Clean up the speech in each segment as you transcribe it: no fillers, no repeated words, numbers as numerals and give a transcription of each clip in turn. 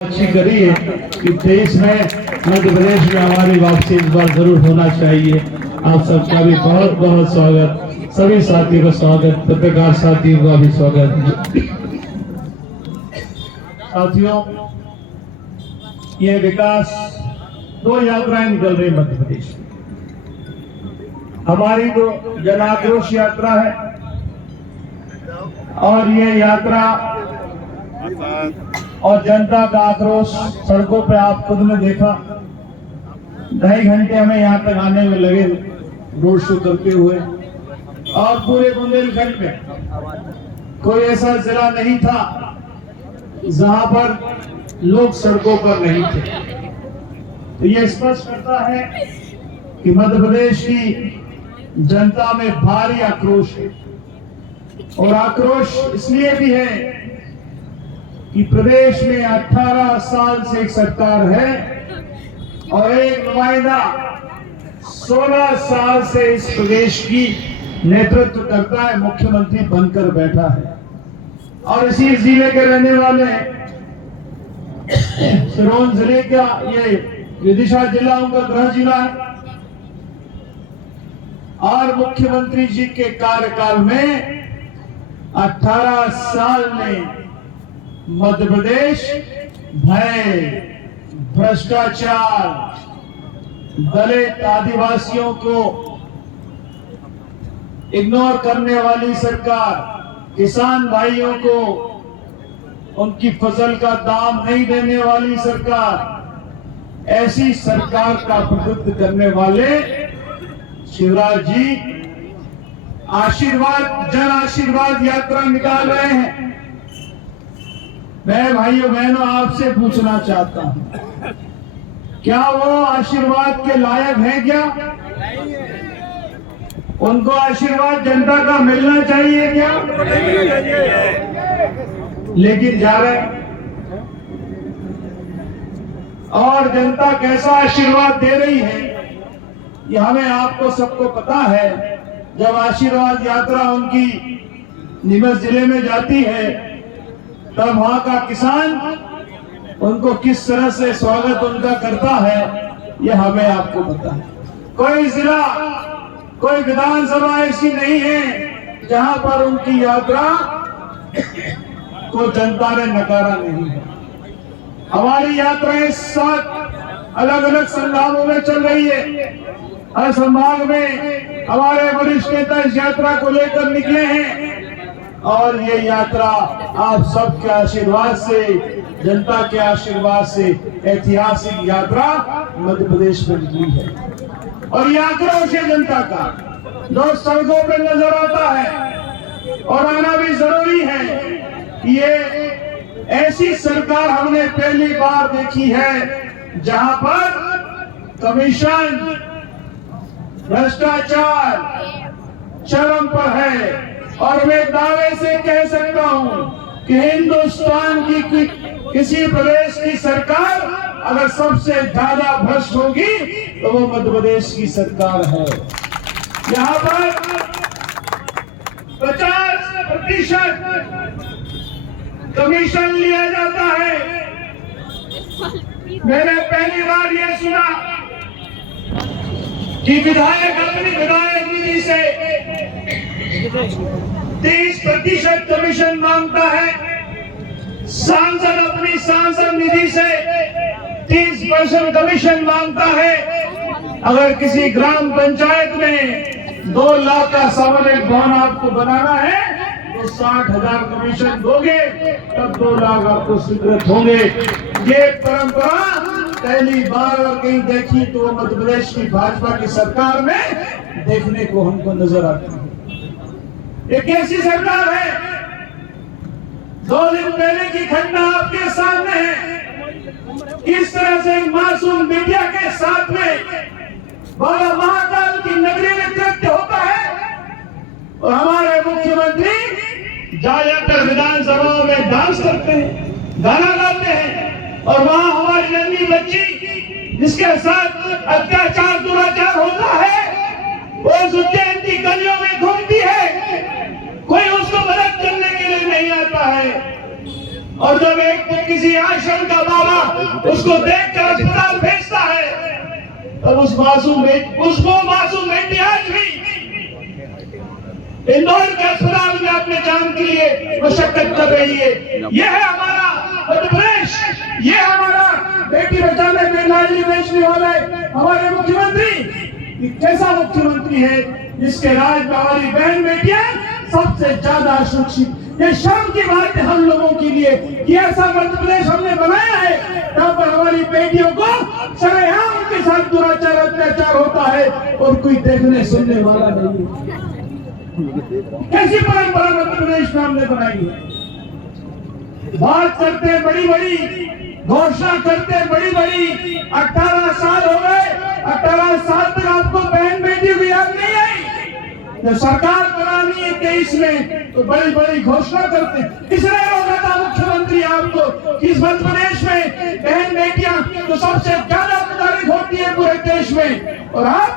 अच्छी करी है कि देश में मध्य प्रदेश में हमारी वापसी इस बार जरूर होना चाहिए। आप सबका भी बहुत बहुत स्वागत, सभी साथियों का स्वागत, पत्रकार साथियों का भी स्वागत। साथियों, ये विकास दो यात्राएं निकल रही मध्य प्रदेश में। हमारी तो जन आक्रोश यात्रा है और ये यात्रा और जनता का आक्रोश सड़कों पे आप खुद ने देखा। 2.5 घंटे हमें यहाँ तक आने में लगे रोड शो करते हुए, और पूरे बुंदेलखंड में कोई ऐसा जिला नहीं था जहां पर लोग सड़कों पर नहीं थे। तो ये स्पष्ट करता है कि मध्य प्रदेश की जनता में भारी आक्रोश है, और आक्रोश इसलिए भी है कि प्रदेश में 18 साल से एक सरकार है और एक नुमाइंदा 16 साल से इस प्रदेश की नेतृत्व करता है, मुख्यमंत्री बनकर बैठा है। और इसी जिले के रहने वाले सिरोंज जिले का ये विदिशा जिला उनका गृह जिला है, और मुख्यमंत्री जी के कार्यकाल में 18 साल में मध्य प्रदेश भय, भ्रष्टाचार, दलित आदिवासियों को इग्नोर करने वाली सरकार, किसान भाइयों को उनकी फसल का दाम नहीं देने वाली सरकार, ऐसी सरकार का प्रतिनिधित्व करने वाले शिवराज जी आशीर्वाद, जन आशीर्वाद यात्रा निकाल रहे हैं। मैं भाइयों बहनों आपसे पूछना चाहता हूं, क्या वो आशीर्वाद के लायक है? क्या उनको आशीर्वाद जनता का मिलना चाहिए क्या? लेकिन जा रहे हैं, और जनता कैसा आशीर्वाद दे रही है ये हमें आपको सबको पता है। जब आशीर्वाद यात्रा उनकी नीमच जिले में जाती है तब वहां का किसान उनको किस तरह से स्वागत उनका करता है ये हमें आपको पता है। कोई जिला, कोई विधानसभा ऐसी नहीं है जहां पर उनकी यात्रा को जनता ने नकारा नहीं है। हमारी यात्राएं 7 अलग अलग संभागों में चल रही है। हर संभाग में हमारे वरिष्ठ नेता इस यात्रा को लेकर निकले हैं, और ये यात्रा आप सबके आशीर्वाद से, जनता के आशीर्वाद से ऐतिहासिक यात्रा मध्य प्रदेश में निकली है। और ये आक्रोश है जनता का जो सड़कों पर नजर आता है, और आना भी जरूरी है। ये ऐसी सरकार हमने पहली बार देखी है जहां पर कमीशन, भ्रष्टाचार चरम पर है। और मैं दावे से कह सकता हूं कि हिंदुस्तान की किसी प्रदेश की सरकार अगर सबसे ज्यादा भ्रष्ट होगी तो वो मध्य प्रदेश की सरकार है। यहाँ पर 50% कमीशन लिया जाता है। मैंने पहली बार ये सुना कि विधायक अपनी विधायक निधि से 30% कमीशन मांगता है, सांसद अपनी सांसद निधि से 30% कमीशन मांगता है। अगर किसी ग्राम पंचायत में 2 लाख का सामुदायिक भवन आपको बनाना है तो 60,000 कमीशन दोगे तब 2 लाख आपको स्वीकृत होंगे। ये परंपरा पहली बार अगर कहीं देखी तो मध्य प्रदेश की भाजपा की सरकार में देखने को हमको नजर आती है। ये कैसी सरकार है? 2 दिन पहले की घटना आपके सामने है। किस तरह से मासूम मीडिया के साथ में बाबा महाकाल की नगरी में नृत्य होता है, और हमारे मुख्यमंत्री जाकर विधानसभा में डांस करते हैं, गाना गाते हैं, और वहां हमारी नन्ही बच्ची जिसके साथ अत्याचार दुराचार होता है वो उज्जैन की गलियों में घूमती है, कोई उसको मदद करने के लिए नहीं आता है। और जब एक किसी आश्रम का बाबा उसको देखकर अस्पताल भेजता है, तब उसको मासूम बेटी आज भी इंदौर के अस्पताल में अपने जान के लिए मशक्कत कर रही है। यह है हमारा मध्य प्रदेश, ये हमारा बेटी बचाने में लाडली बेचने वाला है हमारे मुख्यमंत्री। ये कैसा मुख्यमंत्री है जिसके राज में हमारी बहन बेटियां सबसे ज्यादा सुरक्षित। ये शर्म की बात है हम लोगों के लिए कि ऐसा मध्य प्रदेश हमने बनाया है जहां पर हमारी बेटियों को सरेआम के साथ दुराचार अत्याचार होता है और कोई देखने सुनने वाला नहीं है। कैसी परंपरा मध्य प्रदेश में हमने बनाई है? बात करते हैं बड़ी बड़ी, घोषणा करते हैं बड़ी बड़ी। 18 साल हो गए, 18 साल तक आपको बहन बेटी भी याद नहीं आई। जब सरकार बनानी है 23 में तो बड़ी बड़ी घोषणा करते हैं। किसने रोका था मुख्यमंत्री आपको कि इस मध्य प्रदेश में बहन बेटियां तो सबसे ज्यादा प्रताड़ित होती है पूरे देश में? और आप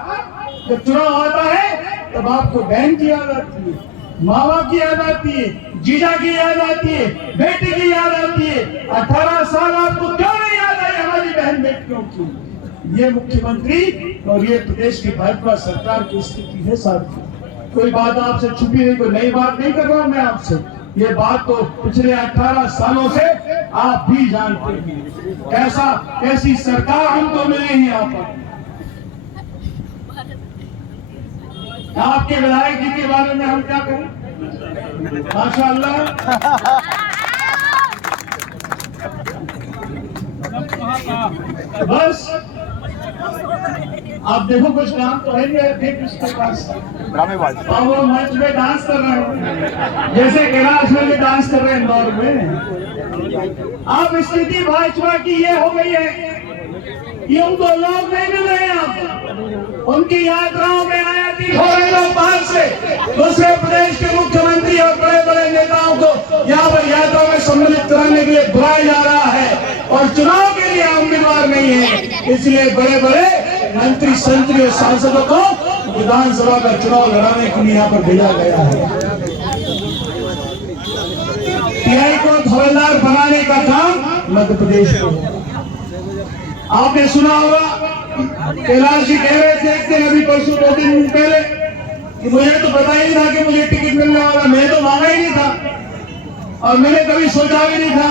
जब चुनाव आता है तब आपको बहन की याद आती है, माँ बाप की याद आती है, जीजा की याद आती है, बेटी की याद आती है। 18 साल आपको क्यों नहीं याद आई हमारी बहन बेटियों की? ये मुख्यमंत्री और ये प्रदेश की भाजपा सरकार की स्थिति है साथी। कोई बात आपसे छुपी नहीं, कोई नई बात नहीं कर रहा हूं मैं आपसे। ये बात तो पिछले 18 सालों से आप भी जानते हैं कैसी सरकार हमको मिली है। आपके विधायक जी के बारे में हम क्या कहें? माशाअल्लाह, बस आप देखो कुछ काम तो है नहीं उसके पास। वो मंच में डांस कर रहे हैं जैसे कैलाश में भी डांस कर रहे हैं इंदौर में। अब स्थिति भाजपा की ये हो गई है कि उनको लोग नहीं मिल रहे हैं। आप उनकी यात्राओं में आया हो रहे लोग बाहर से, दूसरे प्रदेश के मुख्यमंत्री और बड़े बड़े नेताओं को यहाँ पर यात्रा में सम्मिलित कराने के लिए बुलाया जा रहा है और चुनाव के लिए उम्मीदवार नहीं है, इसलिए बड़े बड़े मंत्री संतरी और सांसदों को विधानसभा का चुनाव लड़ाने के लिए यहाँ पर भेजा गया है। टीआई को हवलदार बनाने का काम मध्य प्रदेश को। आपने सुना होगा कैलाश जी कह रहे थे एक दिन, अभी परसों 2 दिन पहले, कि मुझे तो पता ही नहीं था कि मुझे टिकट मिलने वाला, मैं तो मांगा ही नहीं था और मैंने कभी सोचा भी नहीं था।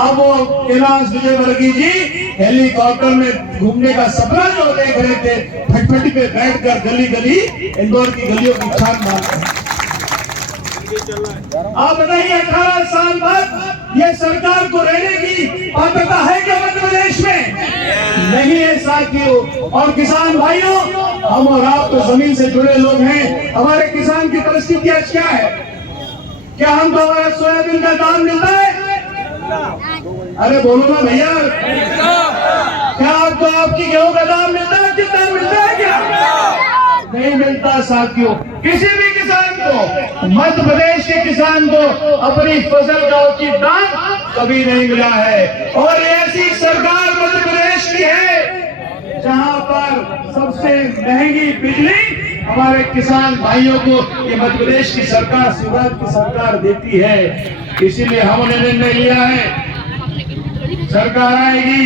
अब वो कैलाश विजयवर्गीय जी हेलीकॉप्टर में घूमने का सपना जो देख रहे थे, फटफटी पे बैठकर गली गली इंदौर की गलियों की छान मारते। आप बताइए 18 साल बाद ये सरकार को रहने की पात्रता है क्या मध्य प्रदेश में? नहीं है साथियों। और किसान भाइयों, हम और आप तो जमीन से जुड़े लोग हैं। हमारे किसान की परिस्थिति आज क्या है? क्या हमको हमारा सोयाबीन का दाम मिलता है? अरे बोलो ना भैया, क्या आपको आपकी गेहूं का दाम मिलता है? कितना मिलता है? क्या नहीं मिलता साथियों। किसी भी किसान को, मध्य प्रदेश के किसान को अपनी फसल का उचित दाम कभी नहीं मिला है। और ऐसी सरकार मध्य प्रदेश की है जहां पर सबसे महंगी बिजली हमारे किसान भाइयों को ये मध्य प्रदेश की सरकार, शिवराज की सरकार देती है। इसीलिए हमने निर्णय लिया है, सरकार आएगी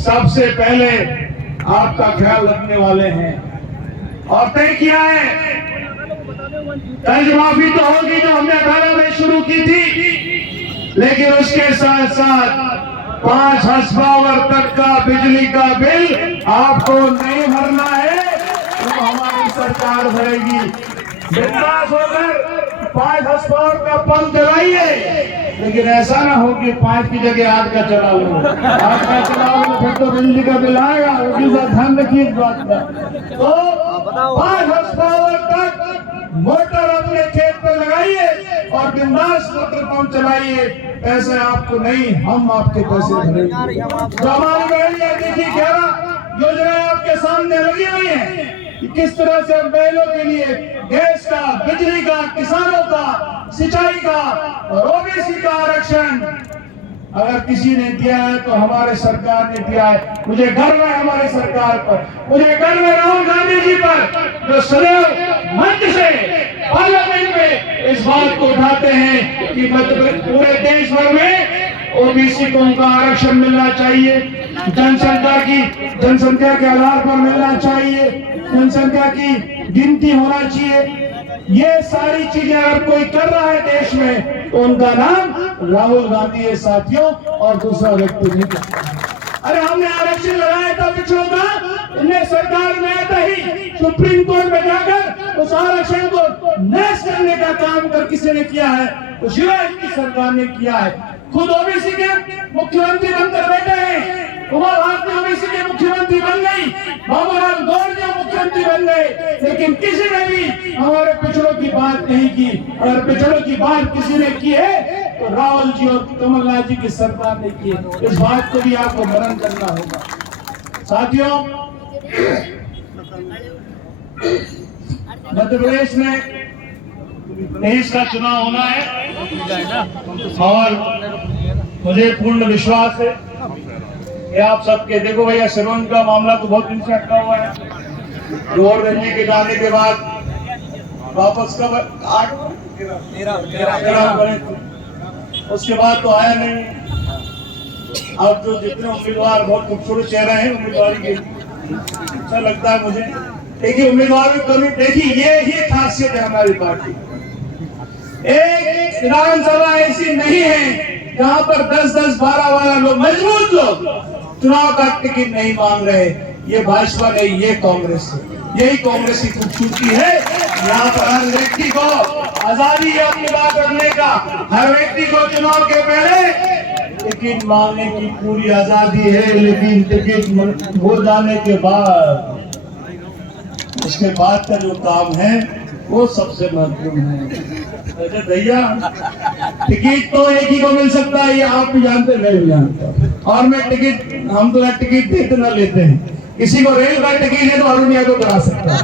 सबसे पहले आपका ख्याल रखने वाले हैं और तय किया है कर्ज माफी तो होगी जो हमने 18 में शुरू की थी, लेकिन उसके साथ साथ 5 हॉर्स पावर तक का बिजली का बिल आपको नहीं भरना है, तो हमारी सरकार भरेगी। बिंदास होकर 5 हॉर्स पावर का पंप चलाइए, लेकिन ऐसा ना हो कि 5 की जगह 8 का चला लो। 8 का चला लो फिर तो बिजली का बिल आएगा, उसकी ध्यान रखिए इस बात का। तो 5 हॉर्स पावर तक मोटर अपने खेत पे लगाइए और बिंदास मोटर पंप चलाइए। पैसे आपको नहीं, हम आपके पैसे भरेंगे। जो हमारी बहनियां देखिए 11 योजनाएं आपके सामने लगी हुई है कि किस तरह से महिलाओं के लिए गैस का, बिजली का, किसानों का, सिंचाई का और ओबीसी का आरक्षण अगर किसी ने दिया है तो हमारे सरकार ने दिया है। मुझे गर्व है हमारी सरकार पर, मुझे गर्व है राहुल गांधी जी पर, जो सदैव मंच से पार्लियामेंट में इस बात को उठाते हैं कि पूरे देश भर में ओबीसी को उनका आरक्षण मिलना चाहिए, जनसंख्या के आधार पर मिलना चाहिए, जनसंख्या की गिनती होना चाहिए। ये सारी चीजें अगर कोई कर रहा है देश में तो उनका नाम राहुल गांधी है साथियों, और दूसरा व्यक्ति नहीं करता। अरे हमने आरक्षण लगाया था पिछड़ों का, इन्हें सरकार में आता ही सुप्रीम कोर्ट में जाकर उस आरक्षण को नष्ट करने का काम कर किसी ने किया है तो शिवराज की सरकार ने किया है। खुद ओबीसी के मुख्यमंत्री बनकर बैठे हैं, उमा भारती ओबीसी के मुख्यमंत्री बन गई, बाबूलाल गौर जो मुख्यमंत्री बन गए, लेकिन किसी ने भी हमारे पिछड़ों की बात नहीं की। अगर पिछड़ों की बात किसी ने की है तो राहुल जी और कमलनाथ जी की सरकार ने की है। इस बात को भी आपको मनन करना होगा। साथियों, मध्य प्रदेश में 23 का चुनाव होना है और मुझे पूर्ण विश्वास है कि आप सबके, देखो भैया सिरोंज का मामला तो बहुत दिन से अटका हुआ है। गोवर्धन जी के जाने के बाद वापस कब 13 उसके बाद तो आया नहीं। अब जो जितने उम्मीदवार, बहुत खूबसूरत चेहरा है उम्मीदवारी के, अच्छा लगता है मुझे। देखिए उम्मीदवार में कमी, देखिए ये ही खासियत है हमारी पार्टी। एक विधानसभा ऐसी नहीं है जहां पर 10-10, 12-12 लोग, मजबूत लोग चुनाव का टिकट नहीं मांग रहे। ये भाजपा नहीं, ये कांग्रेस है। यही कांग्रेस की खूबसूरती है। यहाँ पर हर व्यक्ति को आजादी है अपनी बात रखने का, हर व्यक्ति को चुनाव के पहले टिकट मांगने की पूरी आजादी है, लेकिन टिकट हो जाने के बाद, उसके बाद का जो काम है वो सबसे महत्वपूर्ण है। अरे भैया टिकट तो एक ही को मिल सकता है, ये आप भी जानते, मैं भी जानता। और मैं टिकट, हम तो टिकट देते ना लेते हैं। किसी को रेल का टिकट है तो अरुण यादव करा सकता है,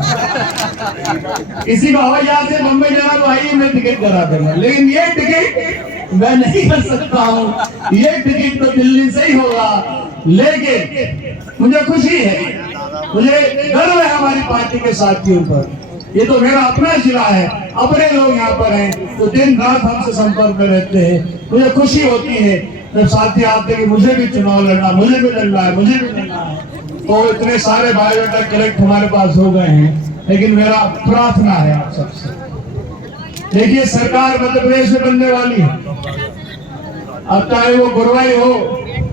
किसी को हवाई जहाज से बम्बई जाना तो आइए मैं टिकट करा दूंगा, लेकिन ये टिकट मैं नहीं कर सकता हूँ। ये टिकट तो दिल्ली से ही होगा। लेकिन मुझे खुशी है, मुझे गर्व है हमारी पार्टी के साथियों पर। ये तो मेरा अपना जिला है, अपने लोग यहाँ पर हैं तो दिन रात हमसे संपर्क में रहते हैं। मुझे खुशी होती है जब साथी आते हैं कि मुझे भी चुनाव लड़ना, मुझे भी लड़ना है, मुझे भी लड़ना है। तो इतने सारे बायोडाटा कलेक्ट हमारे पास हो गए हैं, लेकिन मेरा प्रार्थना है आप सबसे, देखिए सरकार मध्य प्रदेश में बनने वाली है। अब चाहे वो गुरवाई हो,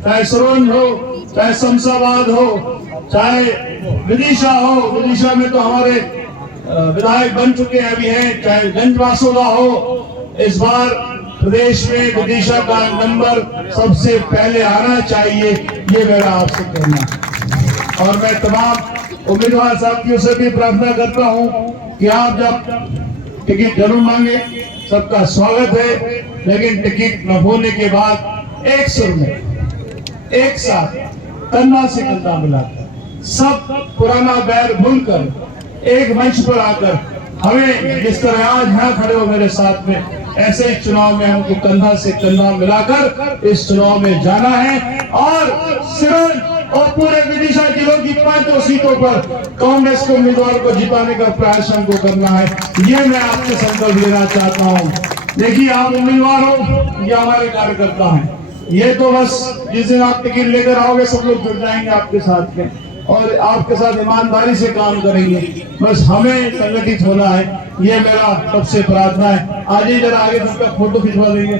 चाहे सिरोंज हो, चाहे शमशाबाद हो, चाहे विदिशा हो, विदिशा में तो हमारे विधायक बन चुके हैं अभी हैं, चाहे गंजवासोला हो। इस बार प्रदेश में विदिशा का नंबर सबसे पहले आना चाहिए, ये मेरा आपसे कहना है। और मैं तमाम उम्मीदवार साथियों से भी प्रार्थना करता हूं कि आप जब टिकट जरूर मांगे, सबका स्वागत है, लेकिन टिकट न होने के बाद एक सुर में, एक साथ, कंधा से कंधा मिलाकर, सब पुराना बैर भूलकर एक मंच पर आकर, हमें जिस तरह आज यहाँ खड़े हो मेरे साथ में, ऐसे ही चुनाव में हमको कंधा से कंधा मिलाकर इस चुनाव में जाना है और सिरोंज और पूरे विदिशा जिलों की 5 सीटों पर कांग्रेस के उम्मीदवार को जिताने का प्रयास हमको करना है। ये मैं आपसे संकल्प लेना चाहता हूँ। देखिए आप उम्मीदवार हो, ये हमारे कार्यकर्ता हैं। ये तो बस जिस दिन आप टिकट लेकर आओगे सब लोग जुड़ जाएंगे आपके साथ में और आपके साथ ईमानदारी से काम करेंगे। बस हमें संगठित होना है, ये मेरा सबसे प्रार्थना है। आज ही जरा आगे सबका फोटो खिंचवा देंगे।